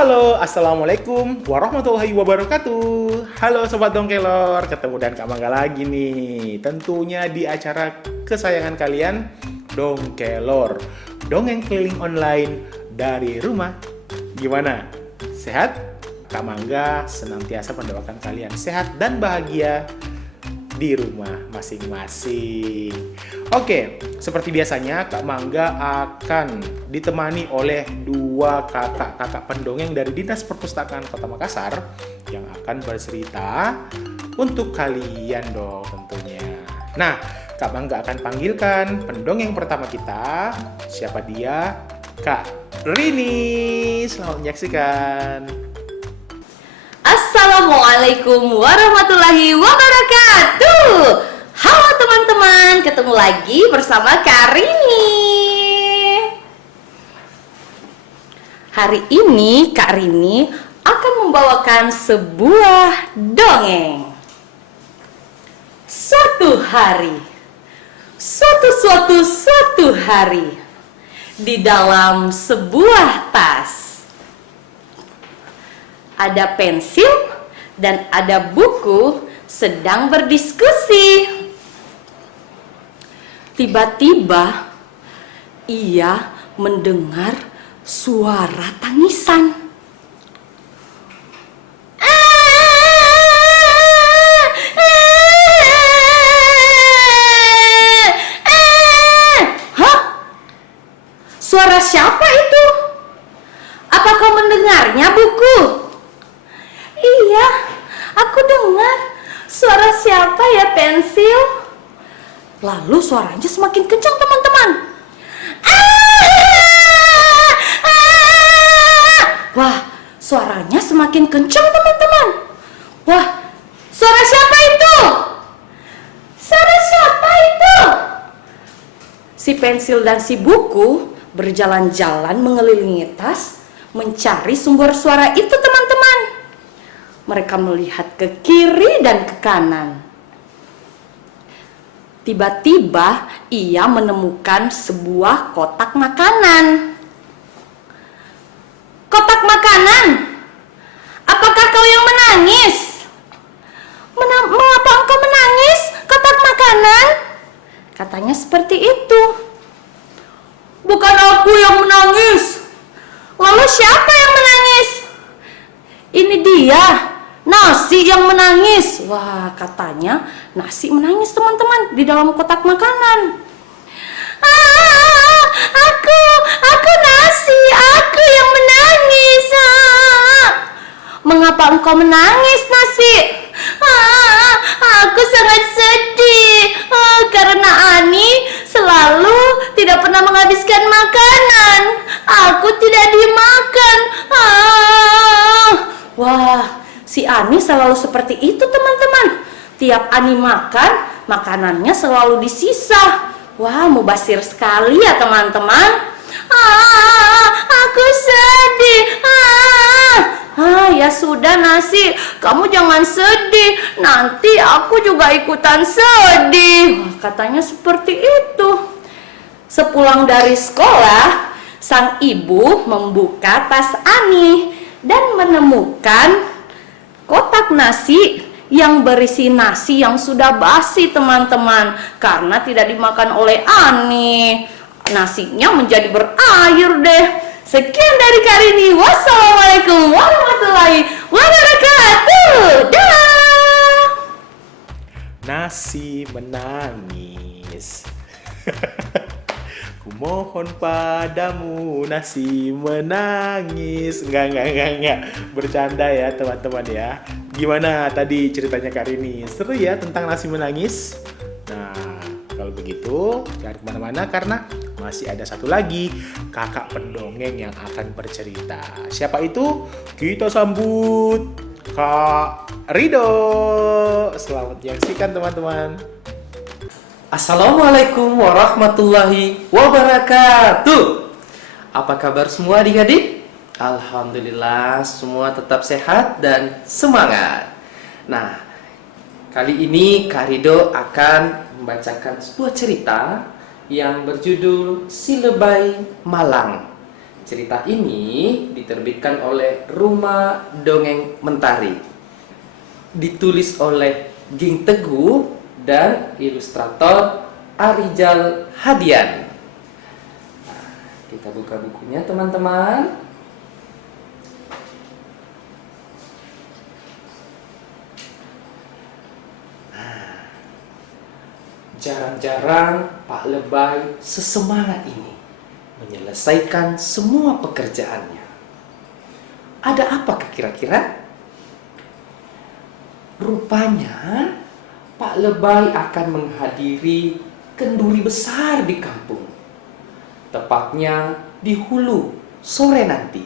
Halo, Assalamualaikum warahmatullahi wabarakatuh. Halo Sobat Dongkelor, ketemu dan Kak Mangga lagi nih. Tentunya di acara kesayangan kalian, Dongkelor. Dongeng keliling online dari rumah. Gimana? Sehat? Kak Mangga senantiasa mendoakan kalian sehat dan bahagia di rumah masing-masing. Oke, seperti biasanya Kak Mangga akan ditemani oleh dua kakak-kakak pendongeng dari Dinas Perpustakaan Kota Makassar yang akan bercerita untuk kalian dong tentunya. Nah, Kak Mangga akan panggilkan pendongeng pertama kita. Siapa dia? Kak Rini. Selamat menyaksikan. Assalamualaikum warahmatullahi wabarakatuh. Halo teman-teman, ketemu lagi bersama Kak Rini. Hari ini Kak Rini akan membawakan sebuah dongeng. Suatu hari di dalam sebuah tas ada pensil dan ada buku sedang berdiskusi. Tiba-tiba ia mendengar suara tangisan. Hah? Suara siapa itu? Apa kau mendengarnya, buku? Iya, aku dengar. Suara siapa ya, pensil? Lalu suaranya semakin kencang, teman-teman. Wah, suaranya semakin kencang, teman-teman. Wah, suara siapa itu? Suara siapa itu? Si pensil dan si buku berjalan-jalan mengelilingi tas mencari sumber suara itu, teman-teman. Mereka melihat ke kiri dan ke kanan. Tiba-tiba ia menemukan sebuah kotak makanan. Kotak makanan? Apakah kau yang menangis? Mengapa engkau menangis, kotak makanan? Katanya seperti itu. Bukan aku yang menangis. Lalu siapa yang menangis? Ini dia, nasi yang menangis. Wah, katanya nasi menangis, teman-teman, di dalam kotak makanan. Aku nasi, aku yang menangis. Mengapa engkau menangis, nasi? Aku sangat sedih karena Ani selalu tidak pernah menghabiskan makanan. Aku tidak dimakan. Wah, si Ani selalu seperti itu, teman-teman. Tiap Ani makan, makanannya selalu disisa. Wah, mubazir sekali ya, teman-teman. Aku sedih. Ya sudah, nasi, kamu jangan sedih. Nanti aku juga ikutan sedih. Wah, katanya seperti itu. Sepulang dari sekolah, sang ibu membuka tas Ani dan menemukan kotak nasi yang berisi nasi yang sudah basi, teman-teman, karena tidak dimakan oleh Ani. Nasinya menjadi berair deh. Sekian dari Kak Rini. Wassalamualaikum warahmatullahi wabarakatuh. Dah. Nasi menangis. Kumohon padamu nasi menangis. Enggak. Bercanda ya teman-teman ya. Gimana tadi ceritanya Kak Rini? Seru ya tentang nasi menangis? Nah, kalau begitu jangan kemana-mana karena masih ada satu lagi kakak pendongeng yang akan bercerita. Siapa itu? Kita sambut Kak Rido. Selamat menyaksikan, teman-teman. Assalamualaikum warahmatullahi wabarakatuh. Apa kabar semua adik-adik? Alhamdulillah semua tetap sehat dan semangat. Nah, kali ini Kak Rido akan membacakan sebuah cerita yang berjudul Si Lebay Malang. Cerita ini diterbitkan oleh Rumah Dongeng Mentari. Ditulis oleh Ging Teguh dan ilustrator Arijal Hadian. Nah, kita buka bukunya teman-teman. Jarang-jarang Pak Lebay sesemangat ini menyelesaikan semua pekerjaannya. Ada apa kira-kira? Rupanya Pak Lebay akan menghadiri kenduri besar di kampung. Tepatnya di hulu sore nanti.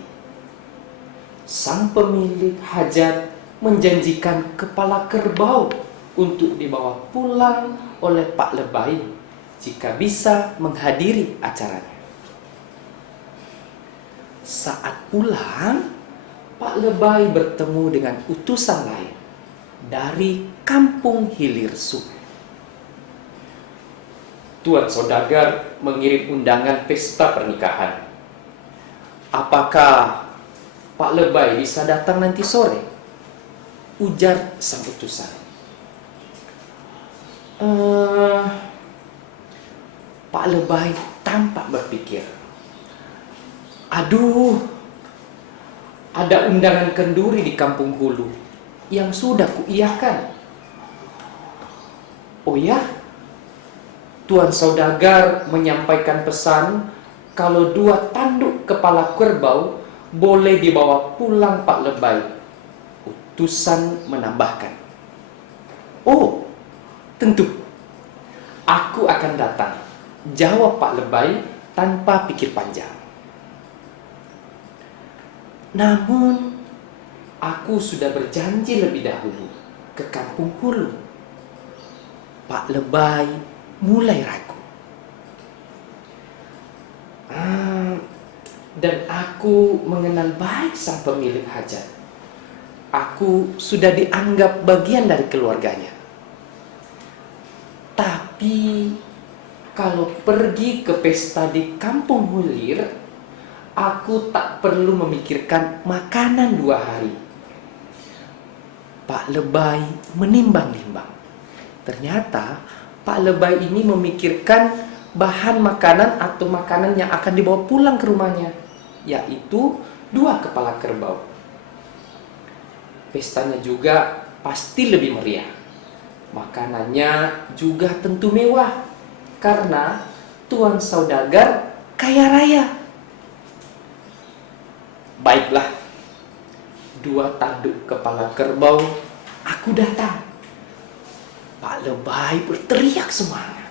Sang pemilik hajat menjanjikan kepala kerbau untuk dibawa pulang oleh Pak Lebay jika bisa menghadiri acaranya. Saat pulang, Pak Lebay bertemu dengan utusan lain dari kampung hilir sungai. Tuan Saudagar mengirim undangan pesta pernikahan. Apakah Pak Lebay bisa datang nanti sore? Ujar sang utusan. Pak Lebay tampak berpikir. Aduh, ada undangan kenduri di kampung hulu yang sudah kuiyakan. Oh ya, Tuan Saudagar menyampaikan pesan kalau 2 tanduk kepala kerbau boleh dibawa pulang Pak Lebay. Utusan menambahkan. Oh, tentu, aku akan datang, jawab Pak Lebay tanpa pikir panjang. Namun, aku sudah berjanji lebih dahulu ke kampung hulu. Pak Lebay mulai ragu. Dan aku mengenal baik sang pemilik hajat. Aku sudah dianggap bagian dari keluarganya. Tapi kalau pergi ke pesta di kampung hilir, aku tak perlu memikirkan makanan 2 hari. Pak Lebay menimbang-nimbang. Ternyata Pak Lebay ini memikirkan bahan makanan atau makanan yang akan dibawa pulang ke rumahnya, yaitu 2 kepala kerbau. Pestanya juga pasti lebih meriah. Makanannya juga tentu mewah, karena Tuan Saudagar kaya raya. Baiklah, 2 tanduk kepala kerbau, aku datang. Pak Lebay berteriak semangat.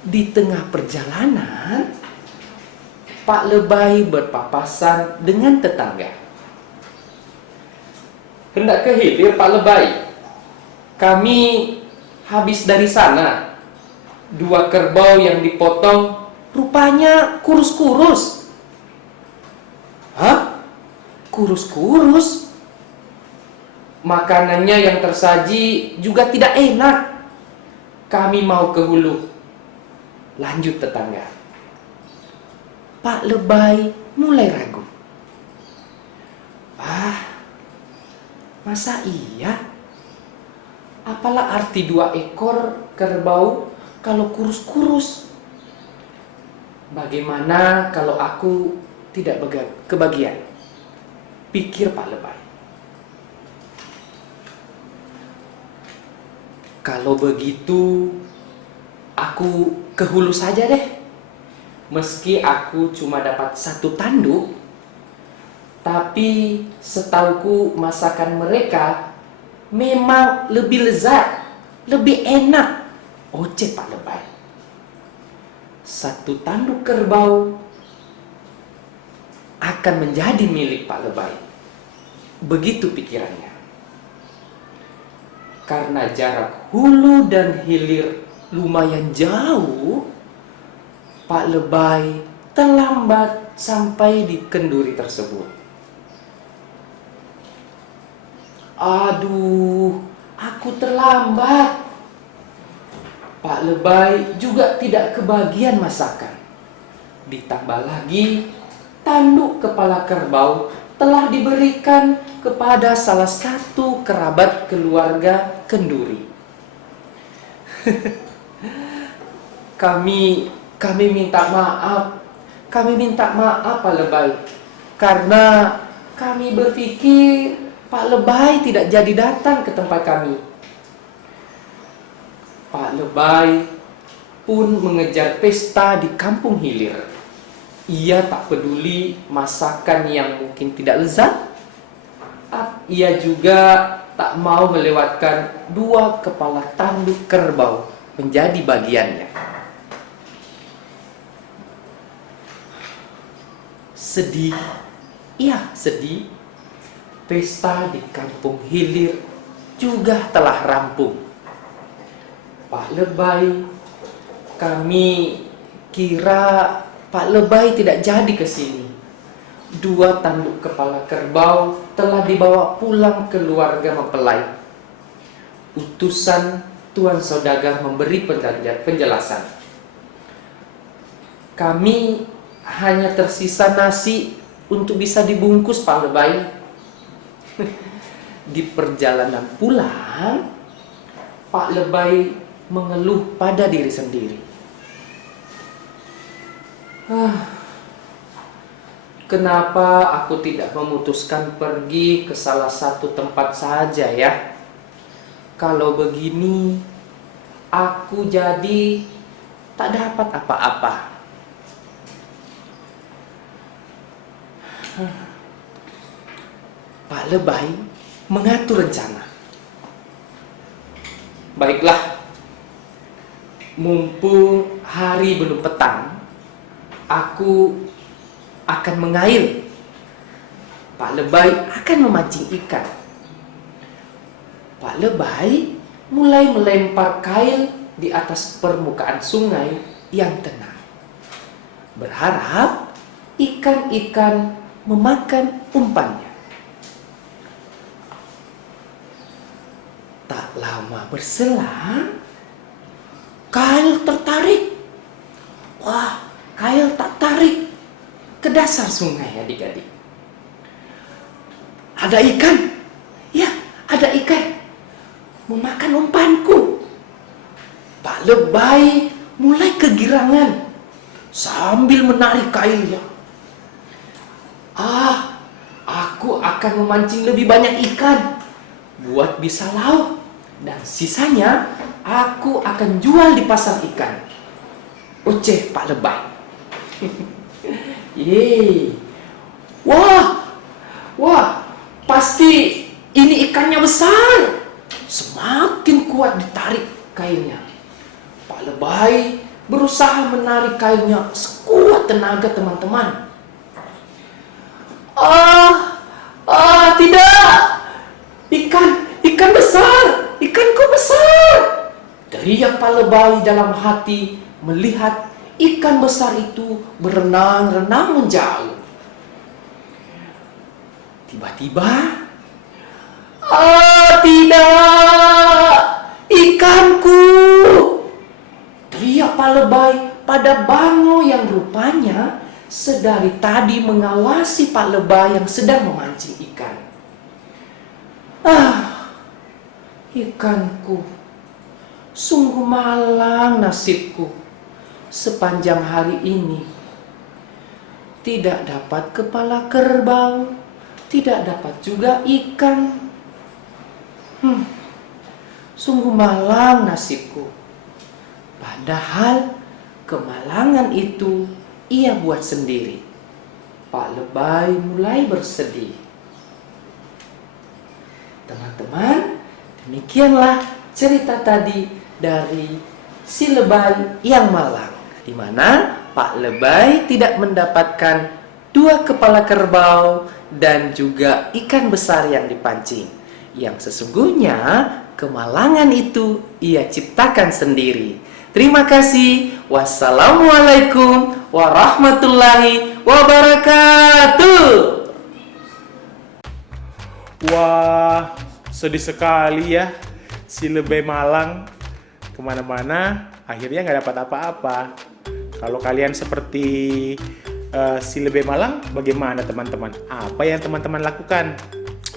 Di tengah perjalanan, Pak Lebay berpapasan dengan tetangga. Hendak ke hilir Pak Lebay. Kami habis dari sana. 2 kerbau yang dipotong rupanya kurus-kurus. Hah? Kurus-kurus? Makanannya yang tersaji juga tidak enak. Kami mau ke hulu. Lanjut tetangga. Pak Lebay mulai ragu. Masa iya? Apalah arti 2 ekor kerbau kalau kurus-kurus? Bagaimana kalau aku tidak kebagian? Pikir Pak Lebay. Kalau begitu, aku ke hulu saja deh. Meski aku cuma dapat 1 tanduk, tapi setauku masakan mereka memang lebih lezat, lebih enak. Oceh Pak Lebay. 1 tanduk kerbau akan menjadi milik Pak Lebay. Begitu pikirannya. Karena jarak hulu dan hilir lumayan jauh, Pak Lebay terlambat sampai di kenduri tersebut. Aduh, aku terlambat. Pak Lebay juga tidak kebagian masakan. Ditambah lagi, tanduk kepala kerbau telah diberikan kepada salah satu kerabat keluarga kenduri. Kami minta maaf. Kami minta maaf Pak Lebay, karena kami berpikir Pak Lebay tidak jadi datang ke tempat kami. Pak Lebay pun mengejar pesta di kampung hilir. Ia tak peduli masakan yang mungkin tidak lezat. Ia juga tak mau melewatkan 2 kepala tanduk kerbau menjadi bagiannya. Sedih, iya sedih. Pesta di kampung hilir juga telah rampung. Pak Lebay, kami kira Pak Lebay tidak jadi ke sini. 2 tanduk kepala kerbau telah dibawa pulang keluarga mempelai. Utusan Tuan Saudagar memberi penjelasan. Kami hanya tersisa nasi untuk bisa dibungkus Pak Lebay. Di perjalanan pulang, Pak Lebay mengeluh pada diri sendiri. Kenapa aku tidak memutuskan pergi ke salah satu tempat saja ya? Kalau begini, aku jadi tak dapat apa-apa. Pak Lebay mengatur rencana. Baiklah, mumpung hari belum petang, aku akan mengail. Pak Lebay akan memancing ikan. Pak Lebay mulai melempar kail di atas permukaan sungai yang tenang, berharap ikan-ikan memakan umpannya. Tak lama berselang, kail tertarik. Wah, kail tak tarik ke dasar sungai adik-adik. Ada ikan. Ya, ada ikan memakan umpanku. Pak Lebay mulai kegirangan sambil menarik kailnya. Aku akan memancing lebih banyak ikan buat bisa lauk, dan sisanya aku akan jual di pasar ikan. Oceh Pak Lebay. Yeay. Wah, pasti ini ikannya besar. Semakin kuat ditarik kailnya. Pak Lebay berusaha menarik kailnya sekuat tenaga teman-teman. Tidak. Ikan besar. Ikanku besar. Teriak Pak Lebay dalam hati melihat ikan besar itu berenang-renang menjauh. Tiba-tiba, tidak, ikanku! Teriak Pak Lebay pada bango yang rupanya sedari tadi mengawasi Pak Lebay yang sedang memancing ikan. Ikanku, sungguh malang nasibku. Sepanjang hari ini tidak dapat kepala kerbau, tidak dapat juga ikan. Sungguh malang nasibku. Padahal kemalangan itu ia buat sendiri. Pak Lebay mulai bersedih. Teman-teman, demikianlah cerita tadi dari si Lebay yang malang, di mana Pak Lebay tidak mendapatkan 2 kepala kerbau dan juga ikan besar yang dipancing. Yang sesungguhnya kemalangan itu ia ciptakan sendiri. Terima kasih. Wassalamualaikum warahmatullahi wabarakatuh. Wah, sedih sekali ya. Si Lebay malang kemana-mana, akhirnya nggak dapat apa-apa. Kalau kalian seperti si Lebe Malang, bagaimana teman-teman? Apa yang teman-teman lakukan?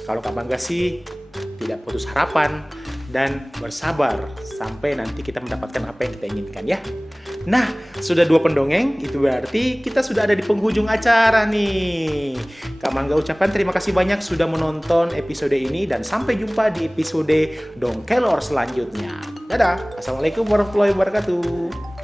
Kalau Kak Mangga sih tidak putus harapan dan bersabar sampai nanti kita mendapatkan apa yang kita inginkan ya. Nah, sudah 2 pendongeng, itu berarti kita sudah ada di penghujung acara nih. Kak Mangga ucapkan terima kasih banyak sudah menonton episode ini dan sampai jumpa di episode Dongkelor selanjutnya. Dadah, Assalamualaikum warahmatullahi wabarakatuh.